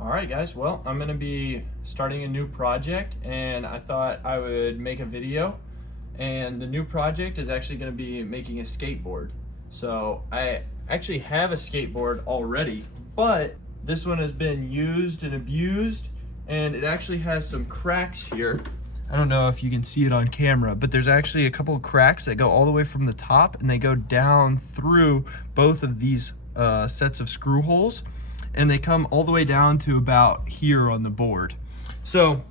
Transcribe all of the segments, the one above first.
All right, guys. Well, I'm going to be starting a new project, and I thought I would make a video. And the new project is actually going to be making a skateboard. So I actually have a skateboard already, but this one has been used and abused, and it actually has some cracks here. I don't know if you can see it on camera, but there's actually a couple of cracks that go all the way from the top, and they go down through both of these sets of screw holes, and they come all the way down to about here on the board. So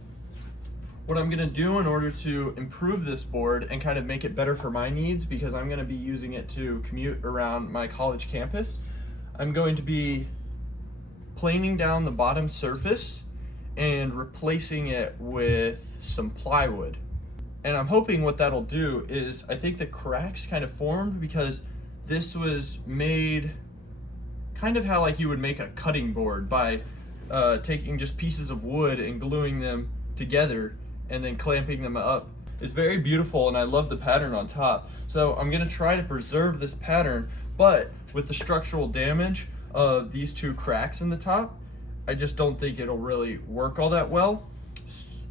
what I'm gonna do in order to improve this board and kind of make it better for my needs, because I'm gonna be using it to commute around my college campus, I'm going to be planing down the bottom surface and replacing it with some plywood. And I'm hoping what that'll do is, I think the cracks kind of formed because this was made kind of how like you would make a cutting board by taking just pieces of wood and gluing them together and then clamping them up. It's very beautiful, and I love the pattern on top. So I'm gonna try to preserve this pattern, but with the structural damage of these two cracks in the top, I just don't think it'll really work all that well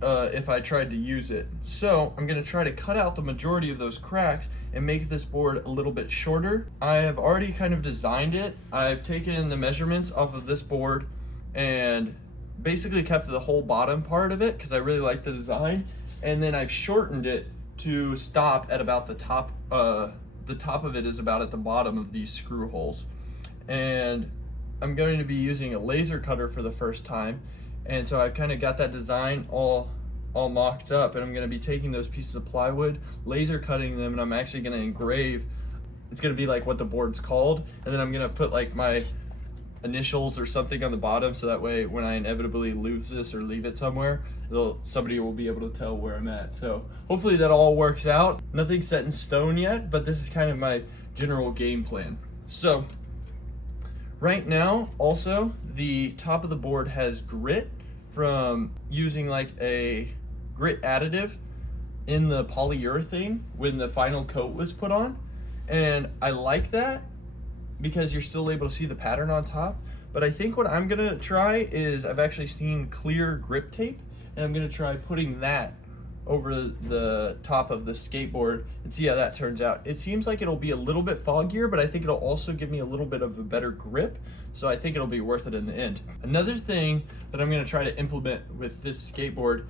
if I tried to use it. So I'm gonna try to cut out the majority of those cracks and make this board a little bit shorter. I have already kind of designed it. I've taken the measurements off of this board and basically kept the whole bottom part of it because I really like the design. And then I've shortened it to stop at about the top. The top of it is about at the bottom of these screw holes. And I'm going to be using a laser cutter for the first time. And so I've kind of got that design all mocked up, and I'm going to be taking those pieces of plywood, laser cutting them, and I'm actually going to engrave. It's going to be like what the board's called, and then I'm going to put like my initials or something on the bottom, so that way when I inevitably lose this or leave it somewhere, somebody will be able to tell where I'm at. So hopefully that all works out. Nothing's set in stone yet, but this is kind of my general game plan. So right now, also, the top of the board has grit from using like a grit additive in the polyurethane when the final coat was put on. And I like that because you're still able to see the pattern on top. But I think what I'm gonna try is, I've actually seen clear grip tape, and I'm gonna try putting that over the top of the skateboard and see how that turns out. It seems like it'll be a little bit foggier, but I think it'll also give me a little bit of a better grip, so I think it'll be worth it in the end. Another thing that I'm going to try to implement with this skateboard,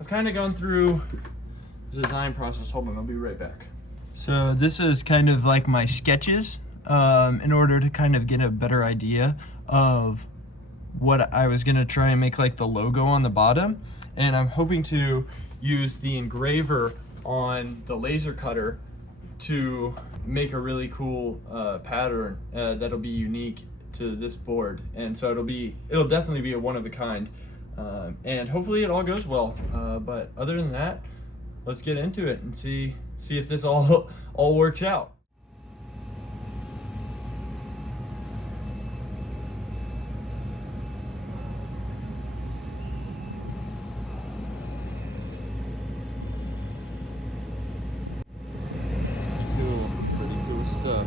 I've kind of gone through the design process. Hold on, I'll be right back. So this is kind of like my sketches in order to kind of get a better idea of what I was gonna try and make like the logo on the bottom. And I'm hoping to use the engraver on the laser cutter to make a really cool pattern that'll be unique to this board. And so it'll definitely be a one of a kind. And hopefully it all goes well. But other than that, let's get into it and see if this all works out. Cool, pretty cool stuff.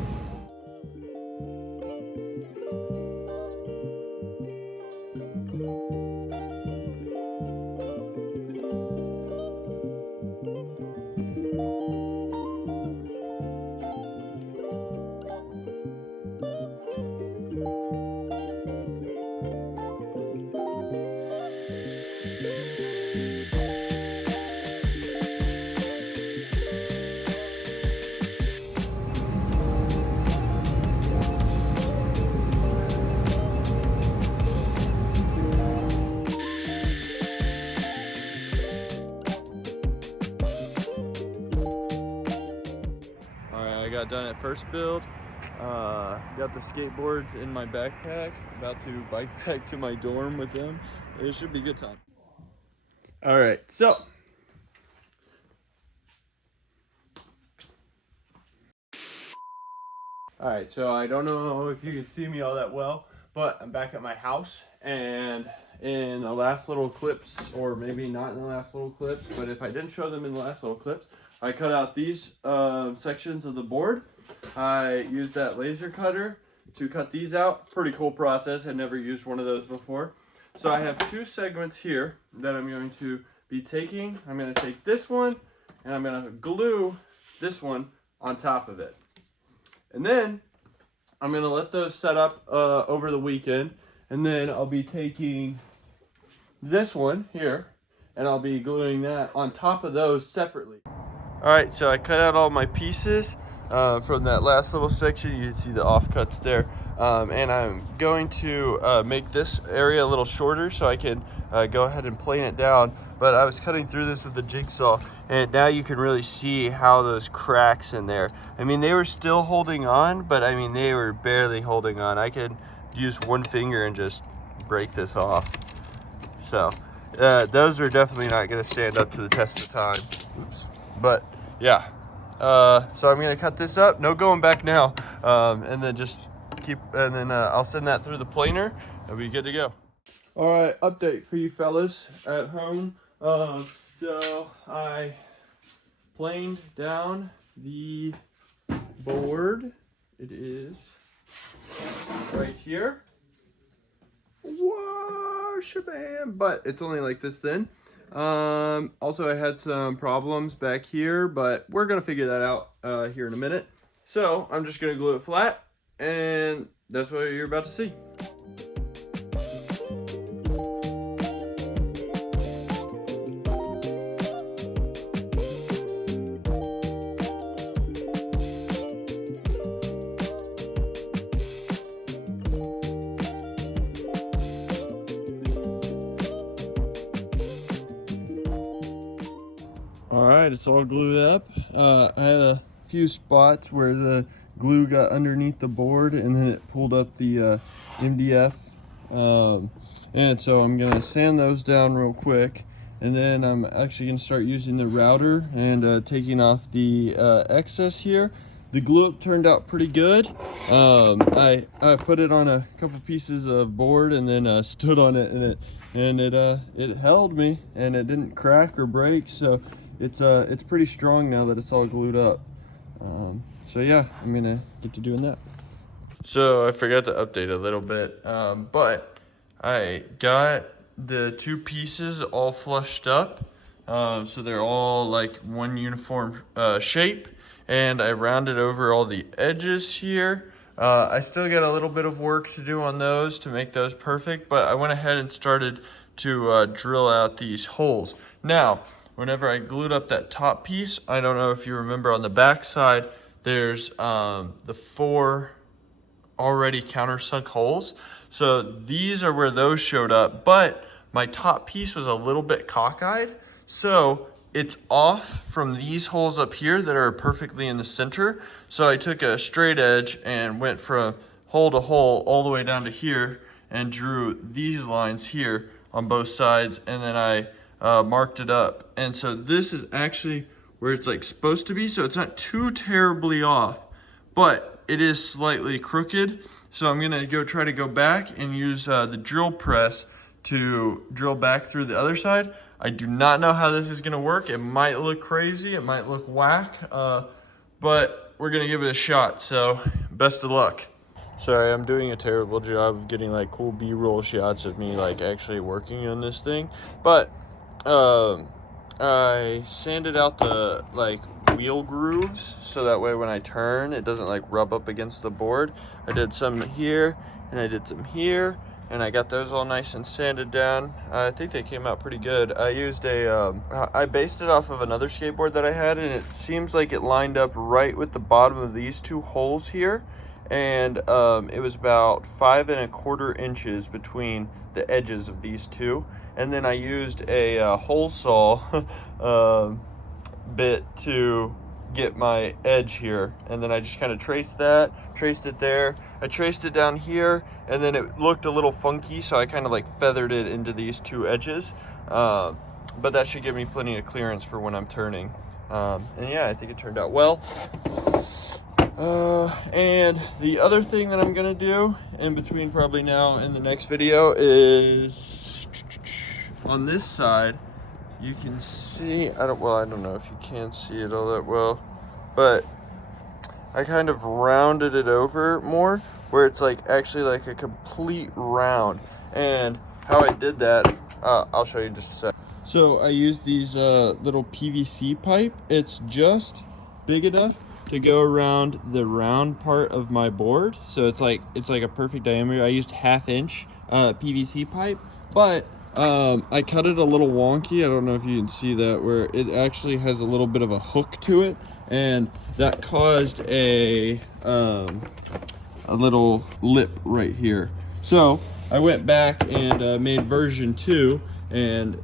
I got done at first build, got the skateboards in my backpack, about to bike back to my dorm with them. It should be a good time. All right, so I don't know if you can see me all that well, but I'm back at my house, and in the last little clips, or maybe not in the last little clips, but if I didn't show them in the last little clips, I cut out these sections of the board. I used that laser cutter to cut these out. Pretty cool process. I'd never used one of those before. So I have two segments here that I'm going to be taking. I'm going to take this one and I'm going to glue this one on top of it. And then I'm going to let those set up over the weekend. And then I'll be taking this one here and I'll be gluing that on top of those separately. All right, so I cut out all my pieces from that last little section. You can see the offcuts there. And I'm going to make this area a little shorter so I can go ahead and plane it down. But I was cutting through this with the jigsaw, and now you can really see how those cracks in there. I mean, they were still holding on, but I mean, they were barely holding on. I could use one finger and just break this off. So those are definitely not going to stand up to the test of time. Oops. But yeah, so I'm going to cut this up. No going back now. And then just I'll send that through the planer and we'll be good to go. All right, update for you fellas at home. So I planed down the board. It is right here. Whoa, shabam! But it's only like this thin. Also, I had some problems back here, but we're gonna figure that out here in a minute. So I'm just gonna glue it flat, and that's what you're about to see. All right, it's all glued up. I had a few spots where the glue got underneath the board and then it pulled up the MDF. And so I'm gonna sand those down real quick. And then I'm actually gonna start using the router and taking off the excess here. The glue up turned out pretty good. I put it on a couple pieces of board and then stood on it, and it held me and it didn't crack or break. So it's pretty strong now that it's all glued up. So yeah, I'm gonna get to doing that. So I forgot to update a little bit, but I got the two pieces all flushed up. So they're all like one uniform shape, and I rounded over all the edges here. I still got a little bit of work to do on those to make those perfect, but I went ahead and started to drill out these holes. Now, whenever I glued up that top piece, I don't know if you remember on the back side, there's the 4 already countersunk holes. So these are where those showed up, but my top piece was a little bit cockeyed. So it's off from these holes up here that are perfectly in the center. So I took a straight edge and went from hole to hole all the way down to here and drew these lines here on both sides, and then I marked it up. And so this is actually where it's like supposed to be, so it's not too terribly off, but it is slightly crooked. So I'm gonna try to go back and use the drill press to drill back through the other side. I do not know how this is gonna work. It might look crazy, it might look whack, but we're gonna give it a shot, so best of luck. Sorry, I'm doing a terrible job of getting like cool B-roll shots of me like actually working on this thing, but I sanded out the like wheel grooves so that way when I turn it doesn't like rub up against the board. I did some here and I did some here, and I got those all nice and sanded down. I think they came out pretty good. I used I based it off of another skateboard that I had, and it seems like it lined up right with the bottom of these two holes here, and it was about 5 1/4 inches between the edges of these two. And then I used a hole saw bit to get my edge here, and then I just kind of traced it there. I traced it down here, and then it looked a little funky, so I kind of like feathered it into these two edges. But that should give me plenty of clearance for when I'm turning. And yeah, I think it turned out well. And the other thing that I'm gonna do in between probably now and the next video is on this side, you can see, I don't know if you can see it all that well, but I kind of rounded it over more, where it's like actually like a complete round. And how I did that, I'll show you just a sec. So I used these little PVC pipe. It's just big enough to go around the round part of my board. So it's like a perfect diameter. I used 1/2 inch PVC pipe, but I cut it a little wonky. I don't know if you can see that, where it actually has a little bit of a hook to it, and that caused a little lip right here. So I went back and made version 2, and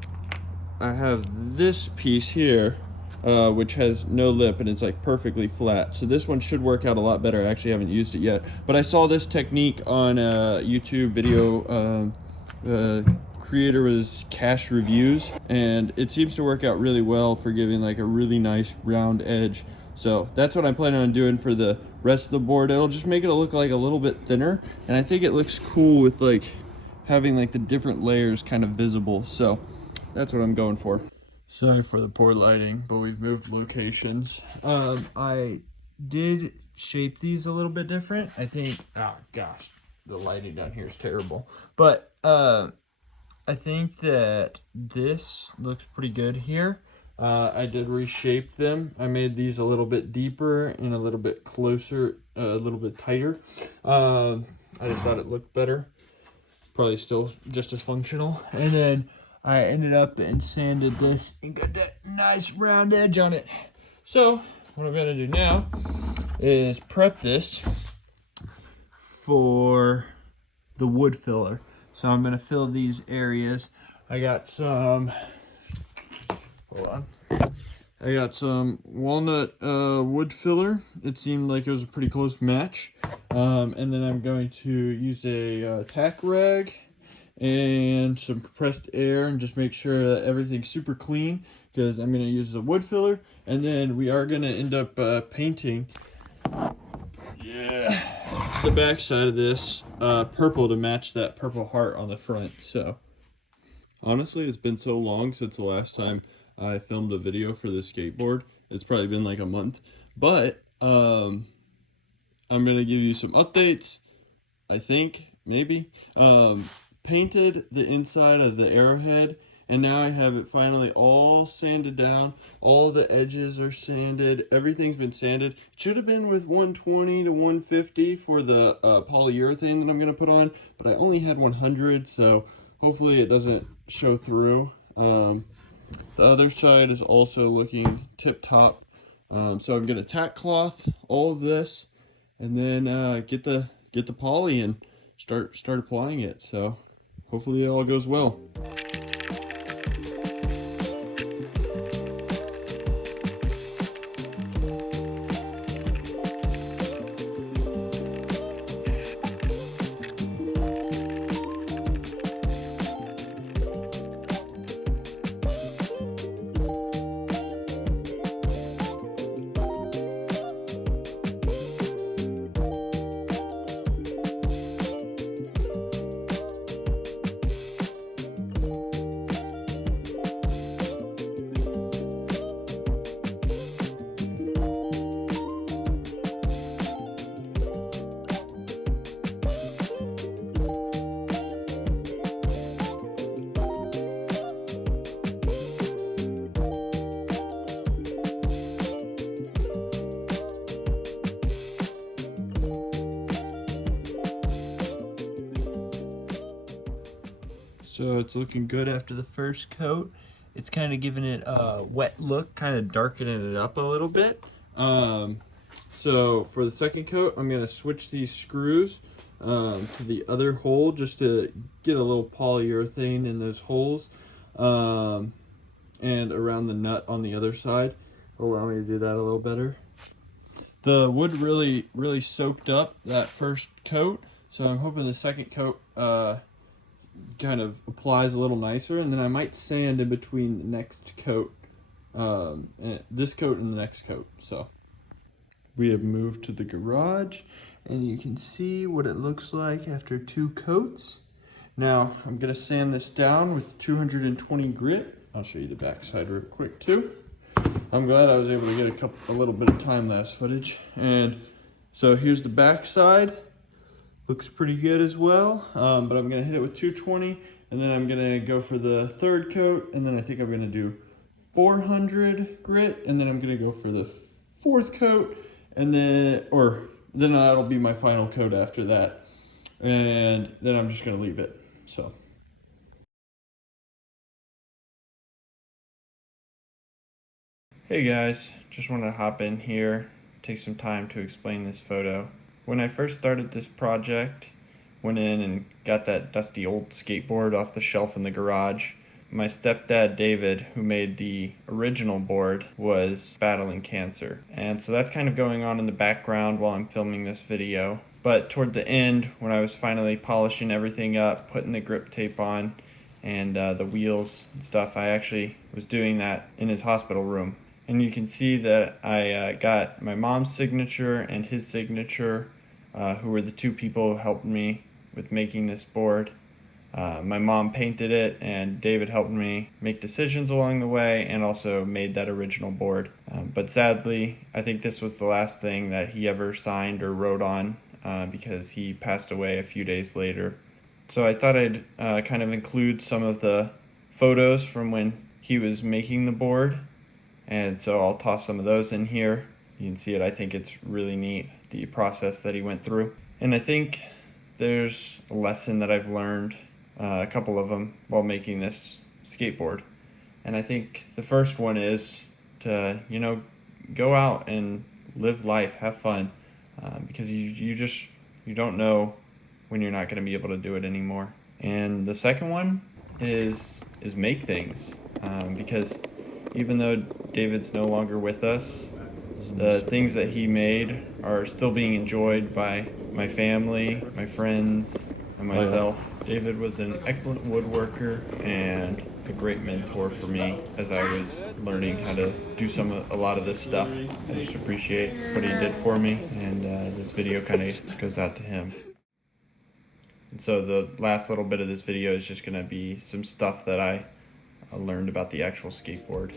I have this piece here, which has no lip, and it's like perfectly flat. So this one should work out a lot better. I actually haven't used it yet, but I saw this technique on a YouTube video. Creator was Cash Reviews, and it seems to work out really well for giving like a really nice round edge. So that's what I'm planning on doing for the rest of the board. It'll just make it look like a little bit thinner, and I think it looks cool with like having like the different layers kind of visible. So that's what I'm going for. Sorry for the poor lighting, but we've moved locations. I did shape these a little bit different. I think, oh gosh, the lighting down here is terrible. But I think that this looks pretty good here. I did reshape them. I made these a little bit deeper and a little bit closer, a little bit tighter. I just thought it looked better. Probably still just as functional. And then I ended up and sanded this and got that nice round edge on it. So what I'm gonna do now is prep this for the wood filler. So I'm gonna fill these areas. I got some, hold on. I got some walnut wood filler. It seemed like it was a pretty close match. And then I'm going to use a tack rag and some compressed air and just make sure that everything's super clean, because I'm gonna use the wood filler. And then we are gonna end up painting the back side of this purple to match that purple heart on the front. So honestly, it's been so long since the last time I filmed a video for this skateboard. It's probably been like a month, but I'm gonna give you some updates. I think maybe painted the inside of the arrowhead, and now I have it finally all sanded down. All the edges are sanded. Everything's been sanded. It should have been with 120 to 150 for the polyurethane that I'm going to put on, but I only had 100, so hopefully it doesn't show through. The other side is also looking tip-top. So I'm going to tack cloth all of this, and then get the poly and start applying it. So hopefully it all goes well. So it's looking good after the first coat. It's kind of giving it a wet look, kind of darkening it up a little bit. So for the second coat, I'm going to switch these screws to the other hole just to get a little polyurethane in those holes, and around the nut on the other side. Allow me to do that a little better. The wood really soaked up that first coat, so I'm hoping the second coat kind of applies a little nicer, and then I might sand in between the next coat, and this coat and the next coat. So we have moved to the garage, and you can see what it looks like after 2 coats. Now I'm gonna sand this down with 220 grit, I'll show you the back side real quick too. I'm glad I was able to get a little bit of time-lapse footage. And so here's the back side. Looks pretty good as well, but I'm gonna hit it with 220, and then I'm gonna go for the third coat, and then I think I'm gonna do 400 grit, and then I'm gonna go for the fourth coat, and then that'll be my final coat after that, and then I'm just gonna leave it. So. Hey guys, just wanted to hop in here, take some time to explain this photo. When I first started this project, went in and got that dusty old skateboard off the shelf in the garage. My stepdad David, who made the original board, was battling cancer. And so that's kind of going on in the background while I'm filming this video. But toward the end, when I was finally polishing everything up, putting the grip tape on, and the wheels and stuff, I actually was doing that in his hospital room. And you can see that I got my mom's signature and his signature, who were the two people who helped me with making this board. My mom painted it, and David helped me make decisions along the way and also made that original board. But sadly, I think this was the last thing that he ever signed or wrote on because he passed away a few days later. So I thought I'd kind of include some of the photos from when he was making the board. And so I'll toss some of those in here. You can see it. I think it's really neat, the process that he went through. And I think there's a lesson that I've learned, a couple of them, while making this skateboard. And I think the first one is to, go out and live life, have fun, because you don't know when you're not going to be able to do it anymore. And the second one is make things, because even though David's no longer with us, the things that he made are still being enjoyed by my family, my friends, and myself. David was an excellent woodworker and a great mentor for me as I was learning how to do a lot of this stuff. I just appreciate what he did for me, and this video kind of goes out to him. And so the last little bit of this video is just going to be some stuff that I learned about the actual skateboard.